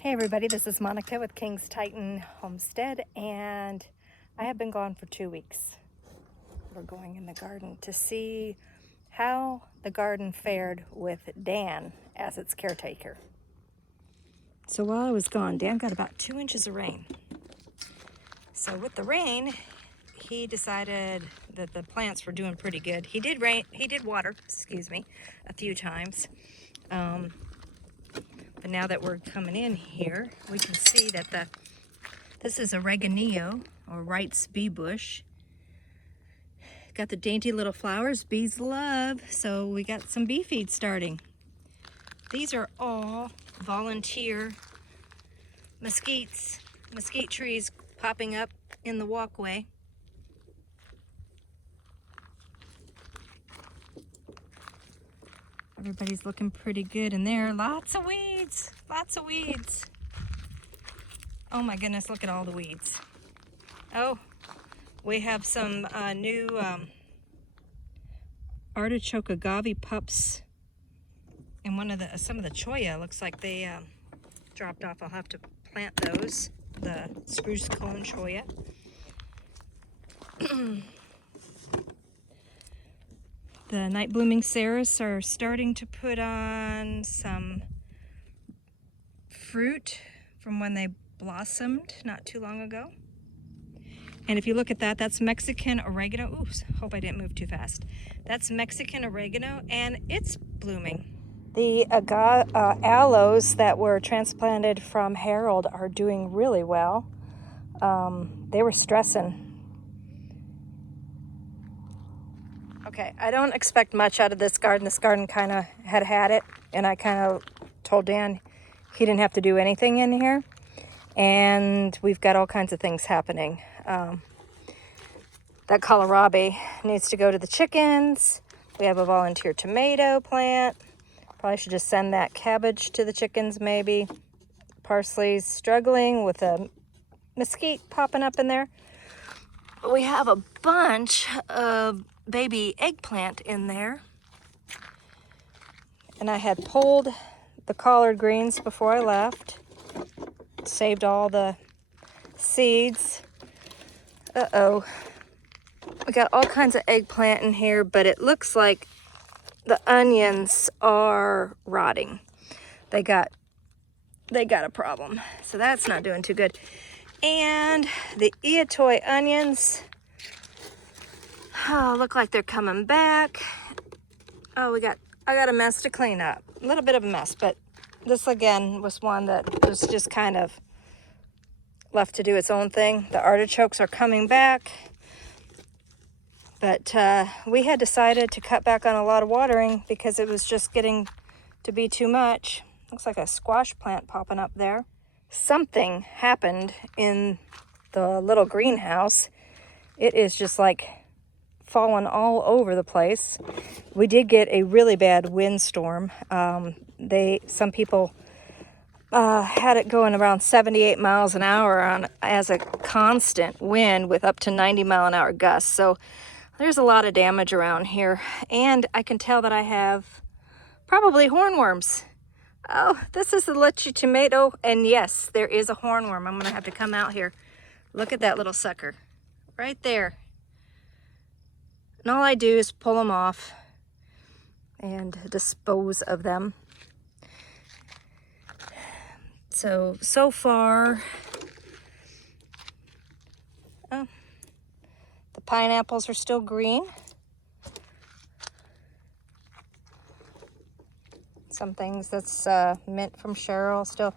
Hey everybody, this is Monica with King's Titan Homestead, and I have been gone for 2 weeks. We're going in the garden to see how the garden fared with Dan as its caretaker. So while I was gone, Dan got about 2 inches of rain. So with the rain, he decided that the plants were doing pretty good. He did water, a few times. But now that we're coming in here, we can see that this is oregano, or Wright's bee bush. Got the dainty little flowers bees love, so we got some bee feed starting. These are all volunteer mesquite trees popping up in the walkway. Everybody's looking pretty good in there. Lots of weeds, lots of weeds. Oh my goodness, look at all the weeds. Oh, we have some new artichoke agave pups, and some of the cholla looks like they dropped off. I'll have to plant those, the spruce cone cholla. The night blooming cereus are starting to put on some fruit from when they blossomed not too long ago. And if you look at that, that's Mexican oregano. Oops, hope I didn't move too fast. That's Mexican oregano, and it's blooming. The aloes that were transplanted from Harold are doing really well. They were stressing. Okay, I don't expect much out of this garden. This garden kind of had it, and I kind of told Dan he didn't have to do anything in here. And we've got all kinds of things happening. That kohlrabi needs to go to the chickens. We have a volunteer tomato plant. Probably should just send that cabbage to the chickens maybe. Parsley's struggling with a mesquite popping up in there. But we have a bunch of baby eggplant in there. And I had pulled the collard greens before I left. Saved all the seeds. Uh-oh. We got all kinds of eggplant in here, but it looks like the onions are rotting. They got a problem. So that's not doing too good. And the Iatoy onions, look like they're coming back. Oh, I got a mess to clean up. A little bit of a mess, but this again was one that was just kind of left to do its own thing. The artichokes are coming back, but we had decided to cut back on a lot of watering because it was just getting to be too much. Looks like a squash plant popping up there. Something happened in the little greenhouse. It is just like fallen all over the place. We did get a really bad windstorm. Some people had it going around 78 miles an hour as a constant wind with up to 90-mile-an-hour gusts. So there's a lot of damage around here, and I can tell that I have probably hornworms. Oh, this is the lychee tomato, and yes, there is a hornworm. I'm gonna have to come out here. Look at that little sucker right there. And all I do is pull them off and dispose of them. So far, the pineapples are still green. Some things that's mint from Cheryl still,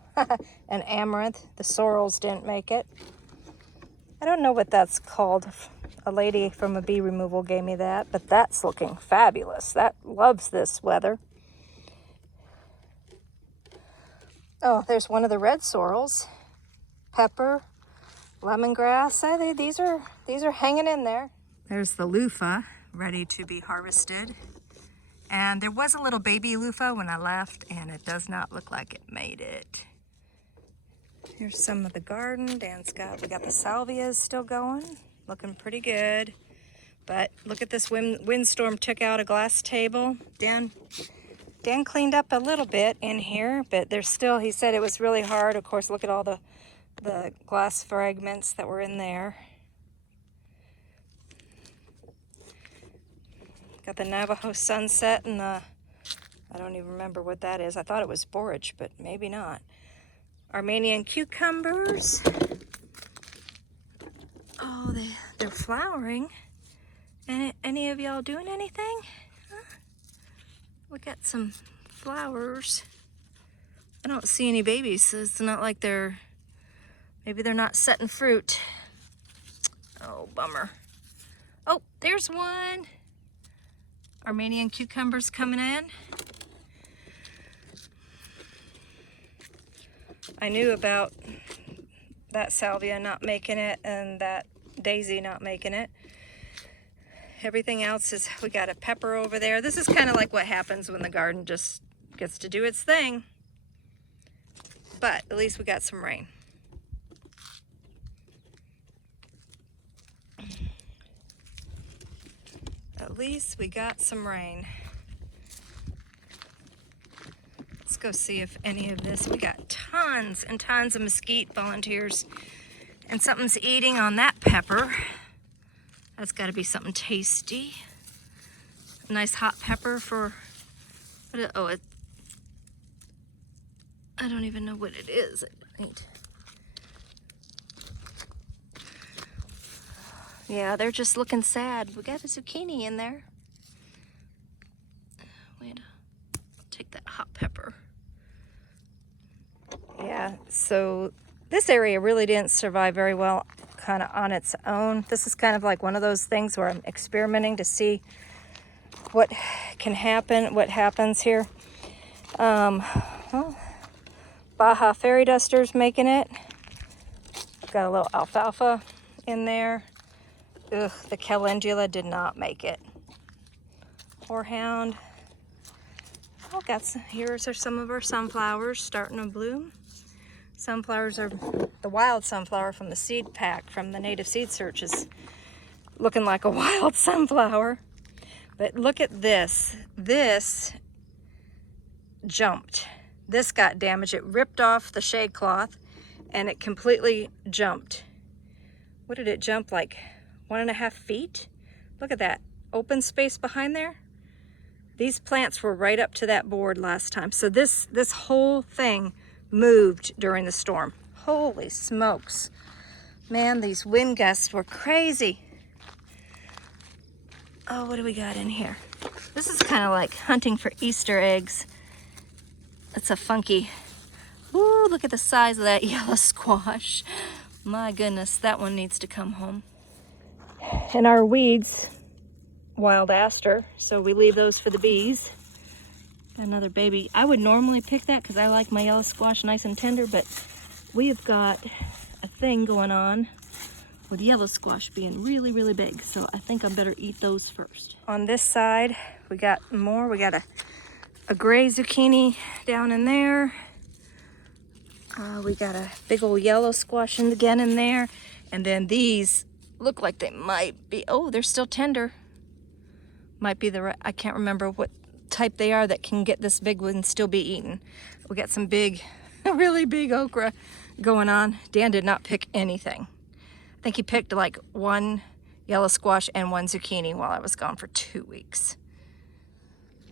and amaranth. The sorrels didn't make it. I don't know what that's called. A lady from a bee removal gave me that, but that's looking fabulous. That loves this weather. Oh, there's one of the red sorrels. Pepper, lemongrass. These are hanging in there. There's the loofah ready to be harvested. And there was a little baby loofah when I left, and it does not look like it made it. Here's some of the garden. We got the salvias still going, looking pretty good. But look at this windstorm took out a glass table. Dan Dan cleaned up a little bit in here, but there's still, he said it was really hard. Of course, look at all the glass fragments that were in there. Got the Navajo sunset and the, I don't even remember what that is. I thought it was borage, but maybe not. Armenian cucumbers. Oh, they're flowering. Any of y'all doing anything? Huh? We got some flowers. I don't see any babies, so it's not like maybe they're not setting fruit. Oh, bummer. Oh, there's one. Armenian cucumbers coming in. I knew about that salvia not making it and that daisy not making it. Everything else is, we got a pepper over there. This is kind of like what happens when the garden just gets to do its thing. But at least we got some rain. At least we got some rain. Let's go see if any of this, we got tons and tons of mesquite volunteers, and something's eating on that pepper. That's got to be something tasty. A nice hot pepper for, I don't even know what it is. Yeah, they're just looking sad. We got a zucchini in there. Wait, I'll take that hot pepper. Yeah, so this area really didn't survive very well kind of on its own. This is kind of like one of those things where I'm experimenting to see what can happen, what happens here. Well, Baja Fairy Duster's making it. Got a little alfalfa in there. Ugh, the calendula did not make it. Horehound. Oh, here's some of our sunflowers starting to bloom. Sunflowers are the wild sunflower from the seed pack from the Native Seed Search is looking like a wild sunflower. But look at this. This jumped. This got damaged. It ripped off the shade cloth and it completely jumped. What did it jump, like 1.5 feet? Look at that open space behind there. These plants were right up to that board last time. So this whole thing moved during the storm. Holy smokes. Man, these wind gusts were crazy. Oh, what do we got in here? This is kind of like hunting for Easter eggs. It's a funky, ooh, look at the size of that yellow squash. My goodness, that one needs to come home. And our weeds, wild aster, so we leave those for the bees. Another baby. I would normally pick that because I like my yellow squash nice and tender, but we have got a thing going on with yellow squash being really, really big, so I think I better eat those first. On this side, we got more. We got a gray zucchini down in there. We got a big old yellow squash again in there. And then these look like they might be, oh, they're still tender. Might be I can't remember what type they are that can get this big one and still be eaten. We got some big, really big okra going on. Dan did not pick anything. I think he picked like one yellow squash and one zucchini while I was gone for 2 weeks.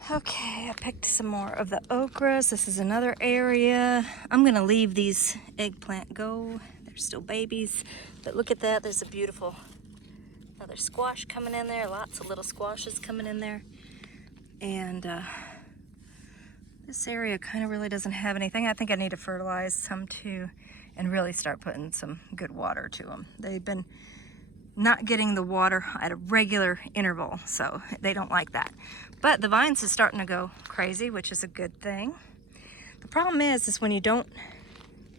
Okay, I picked some more of the okras. This is another area. I'm gonna leave these eggplant go. They're still babies, but look at that. There's a beautiful another squash coming in there. Lots of little squashes coming in there. And this area kind of really doesn't have anything. I think I need to fertilize some too and really start putting some good water to them. They've been not getting the water at a regular interval, so they don't like that. But the vines is starting to go crazy, which is a good thing. The problem is when you don't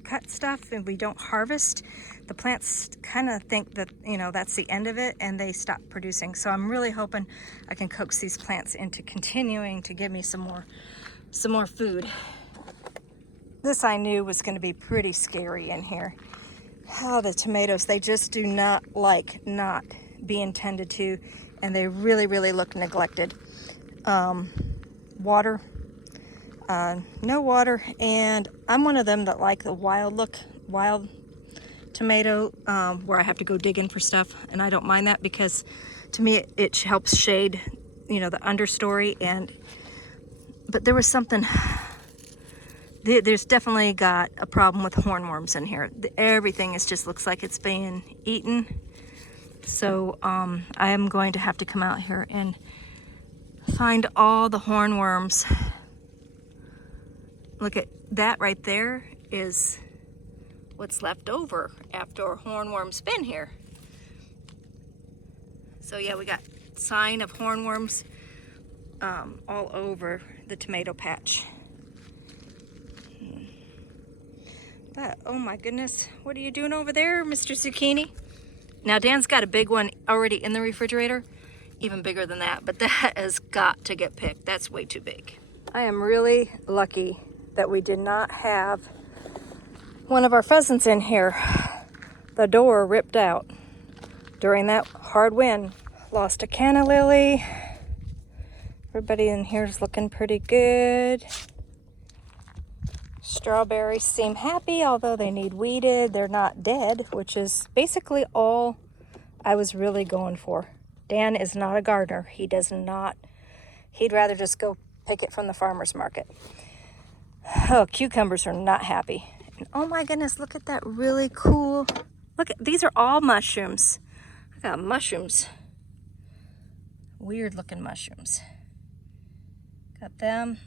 cut stuff and we don't harvest, the plants kind of think that, you know, that's the end of it and they stop producing. So I'm really hoping I can coax these plants into continuing to give me some more food. This I knew was going to be pretty scary in here. Oh, the tomatoes, they just do not like not being tended to, and they really, really look neglected. Water, No water, and I'm one of them that like the wild tomato, where I have to go digging for stuff, and I don't mind that because to me it helps shade, you know, the understory. But there was something, there's definitely got a problem with hornworms in here. Everything just looks like it's being eaten. So I am going to have to come out here and find all the hornworms. Look at that right there is what's left over after a hornworm's been here. So yeah, we got sign of hornworms all over the tomato patch. But oh my goodness, what are you doing over there, Mr. Zucchini? Now Dan's got a big one already in the refrigerator, even bigger than that, but that has got to get picked. That's way too big. I am really lucky that we did not have one of our pheasants in here. The door ripped out during that hard wind. Lost a canna lily. Everybody in here is looking pretty good. Strawberries seem happy, although they need weeded. They're not dead, which is basically all I was really going for. Dan is not a gardener. He does not. He'd rather just go pick it from the farmer's market. Oh, cucumbers are not happy. And oh my goodness, look at that really cool. Look, these are all mushrooms. I got mushrooms. Weird looking mushrooms. Got them.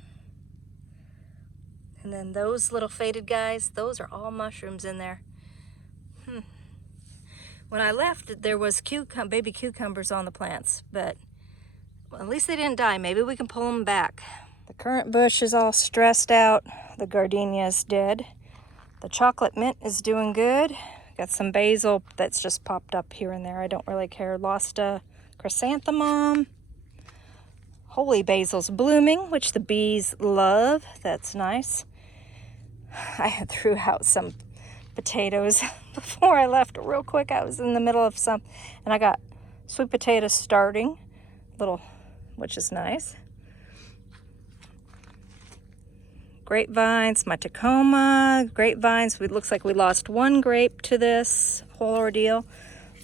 And then those little faded guys, those are all mushrooms in there. When I left, there was baby cucumbers on the plants, but well, at least they didn't die. Maybe we can pull them back. The currant bush is all stressed out. The gardenia is dead. The chocolate mint is doing good. Got some basil that's just popped up here and there. I don't really care. Lost a chrysanthemum. Holy basil's blooming, which the bees love. That's nice. I threw out some potatoes before I left real quick. I was in the middle of some, and I got sweet potatoes starting, which is nice. Grapevines, my Tacoma grapevines. It looks like we lost one grape to this whole ordeal.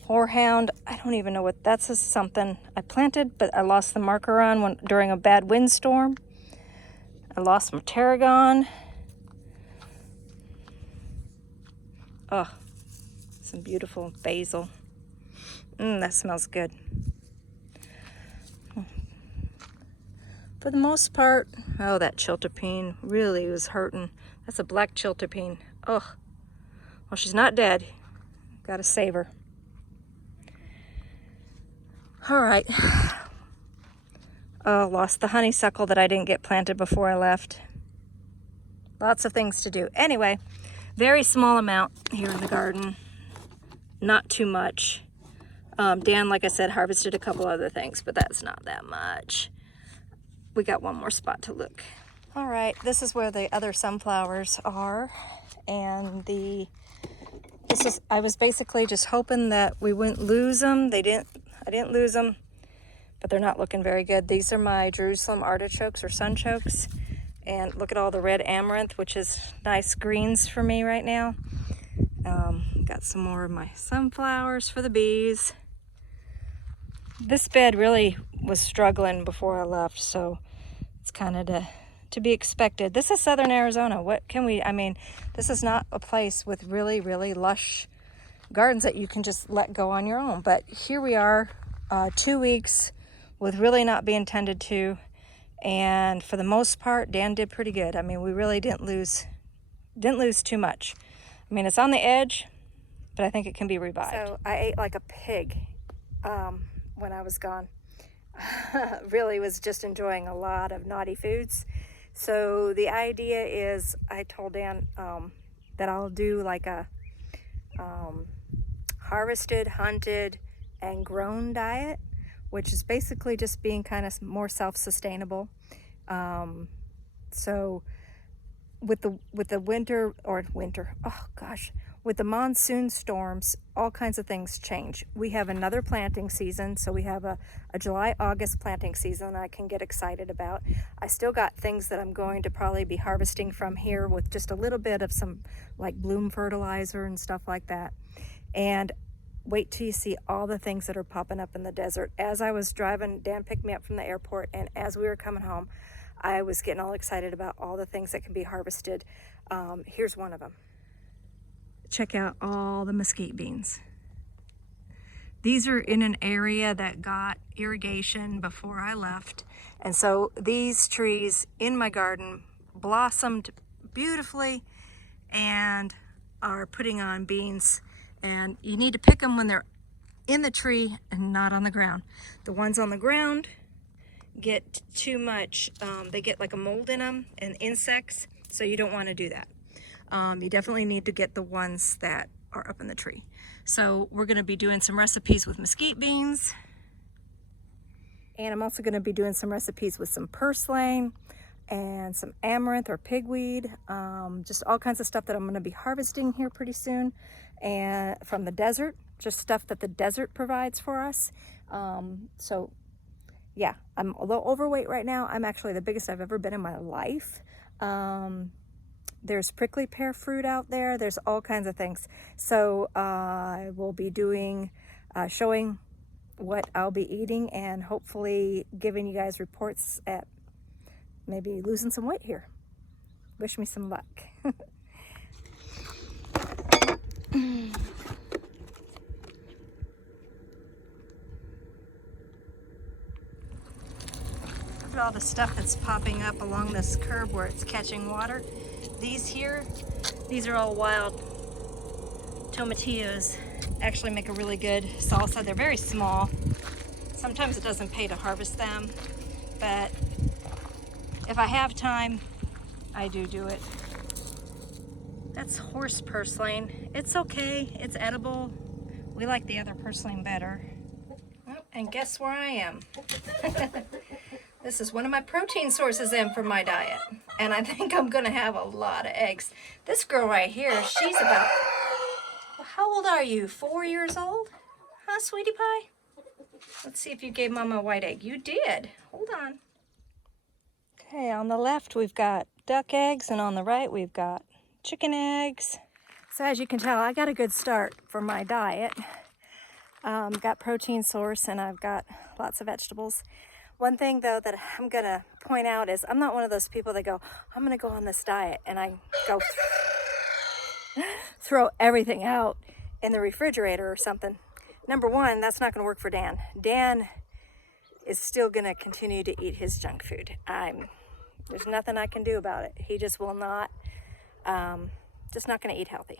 Horehound, I don't even know what that's. Something I planted, but I lost the marker on during a bad windstorm. I lost my tarragon. Oh, some beautiful basil. That smells good. For the most part, oh, that chiltepine really was hurting. That's a black chiltepine. Oh, well, she's not dead. Gotta save her. All right. Oh, lost the honeysuckle that I didn't get planted before I left. Lots of things to do. Anyway, very small amount here in the garden. Not too much. Dan, like I said, harvested a couple other things, but that's not that much. We got one more spot to look. All right, this is where the other sunflowers are. And I was basically just hoping that we wouldn't lose them. I didn't lose them, but they're not looking very good. These are my Jerusalem artichokes or sunchokes. And look at all the red amaranth, which is nice greens for me right now. Got some more of my sunflowers for the bees. This bed really was struggling before I left, so it's kind of to be expected. This is Southern Arizona. This is not a place with really, really lush gardens that you can just let go on your own. But here we are, 2 weeks with really not being tended to. And for the most part, Dan did pretty good. I mean, we really didn't lose too much. I mean, it's on the edge, but I think it can be revived. So I ate like a pig when I was gone. Really was just enjoying a lot of naughty foods. So the idea is, I told Dan that I'll do like a harvested, hunted, and grown diet, which is basically just being kind of more self-sustainable. So with the winter, oh gosh, with the monsoon storms, all kinds of things change. We have another planting season, so we have a July-August planting season I can get excited about. I still got things that I'm going to probably be harvesting from here with just a little bit of some like bloom fertilizer and stuff like that. And wait till you see all the things that are popping up in the desert. As I was driving, Dan picked me up from the airport, and as we were coming home, I was getting all excited about all the things that can be harvested. Here's one of them. Check out all the mesquite beans. These are in an area that got irrigation before I left. And so these trees in my garden blossomed beautifully and are putting on beans. And you need to pick them when they're in the tree and not on the ground. The ones on the ground get too much, they get like a mold in them and insects, so you don't want to do that. You definitely need to get the ones that are up in the tree. So we're going to be doing some recipes with mesquite beans, and I'm also going to be doing some recipes with some purslane and some amaranth or pigweed, just all kinds of stuff that I'm going to be harvesting here pretty soon, and from the desert, just stuff that the desert provides for us. So yeah, I'm a little overweight right now. I'm actually the biggest I've ever been in my life. There's prickly pear fruit out there. There's all kinds of things. So I will be doing, showing what I'll be eating and hopefully giving you guys reports at maybe losing some weight here. Wish me some luck. Look at all the stuff that's popping up along this curb where it's catching water. These here, these are all wild tomatillos. Actually make a really good salsa. They're very small. Sometimes it doesn't pay to harvest them, but if I have time, I do it. That's horse purslane. It's okay, it's edible. We like the other purslane better. Oh, and guess where I am? This is one of my protein sources in for my diet. And I think I'm gonna have a lot of eggs. This girl right here, she's about, how old are you? 4 years old? Huh, sweetie pie? Let's see if you gave Mama a white egg. You did. Hold on. Okay, on the left we've got duck eggs, and on the right we've got chicken eggs. So as you can tell, I got a good start for my diet. Got protein source, and I've got lots of vegetables. One thing though that I'm gonna point out is I'm not one of those people that go, I'm gonna go on this diet, and I go throw everything out in the refrigerator or something. Number one, that's not gonna work for Dan. Dan is still gonna continue to eat his junk food. There's nothing I can do about it. He just will not, just not gonna eat healthy.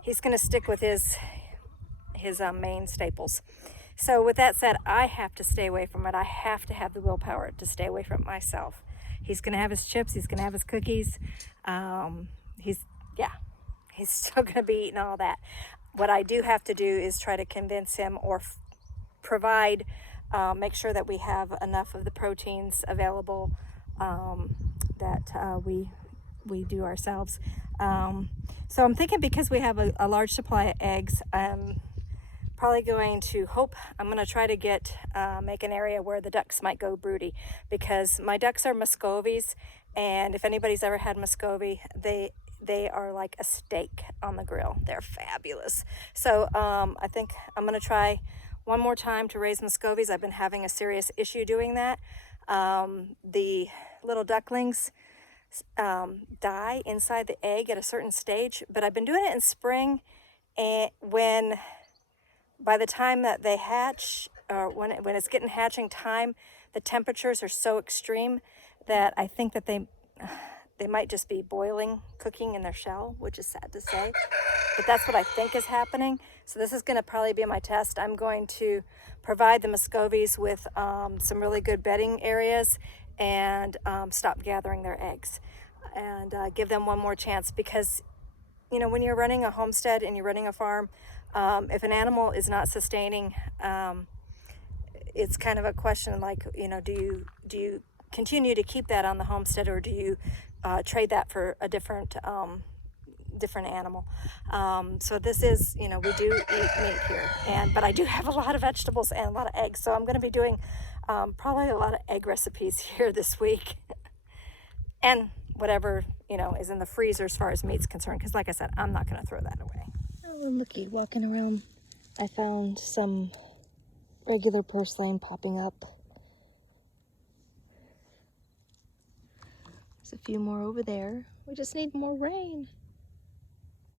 He's gonna stick with his main staples. So with that said, I have to stay away from it. I have to have the willpower to stay away from it myself. He's gonna have his chips, he's gonna have his cookies. He's still gonna be eating all that. What I do have to do is try to convince him or provide, make sure that we have enough of the proteins available that we do ourselves. So I'm thinking, because we have a large supply of eggs, probably going to I'm going to try to make an area where the ducks might go broody, because my ducks are Muscovies, and if anybody's ever had Muscovy, they are like a steak on the grill. They're fabulous. So I think I'm going to try one more time to raise Muscovies. I've been having a serious issue doing that. The little ducklings die inside the egg at a certain stage, but I've been doing it in spring, and by the time that they hatch, or when it's getting hatching time, the temperatures are so extreme that I think that they might just be cooking in their shell, which is sad to say, but that's what I think is happening. So this is going to probably be my test. I'm going to provide the Muscovies with some really good bedding areas, and stop gathering their eggs, and give them one more chance, because when you're running a homestead and you're running a farm, if an animal is not sustaining, it's kind of a question like, do you continue to keep that on the homestead, or do you trade that for a different different animal. So this is, you know, we do eat meat here, but I do have a lot of vegetables and a lot of eggs. So I'm going to be doing probably a lot of egg recipes here this week. And whatever, you know, is in the freezer as far as meat's concerned. Because like I said, I'm not going to throw that away. Oh, and looky, walking around, I found some regular purslane popping up. There's a few more over there. We just need more rain.